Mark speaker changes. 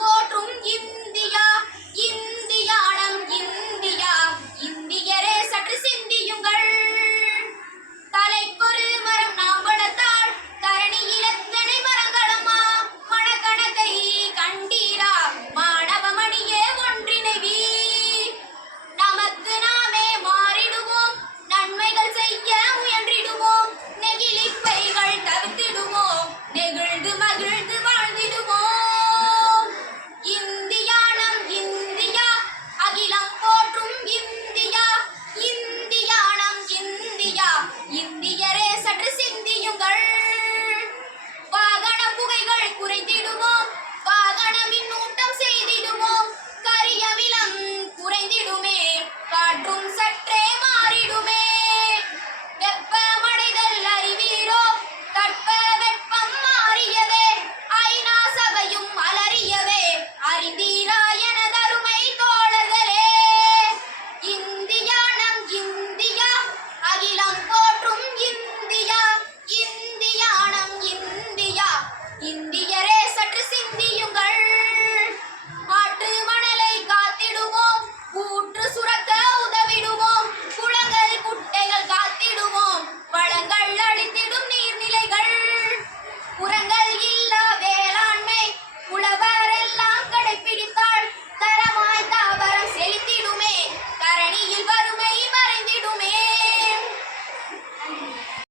Speaker 1: 我同意。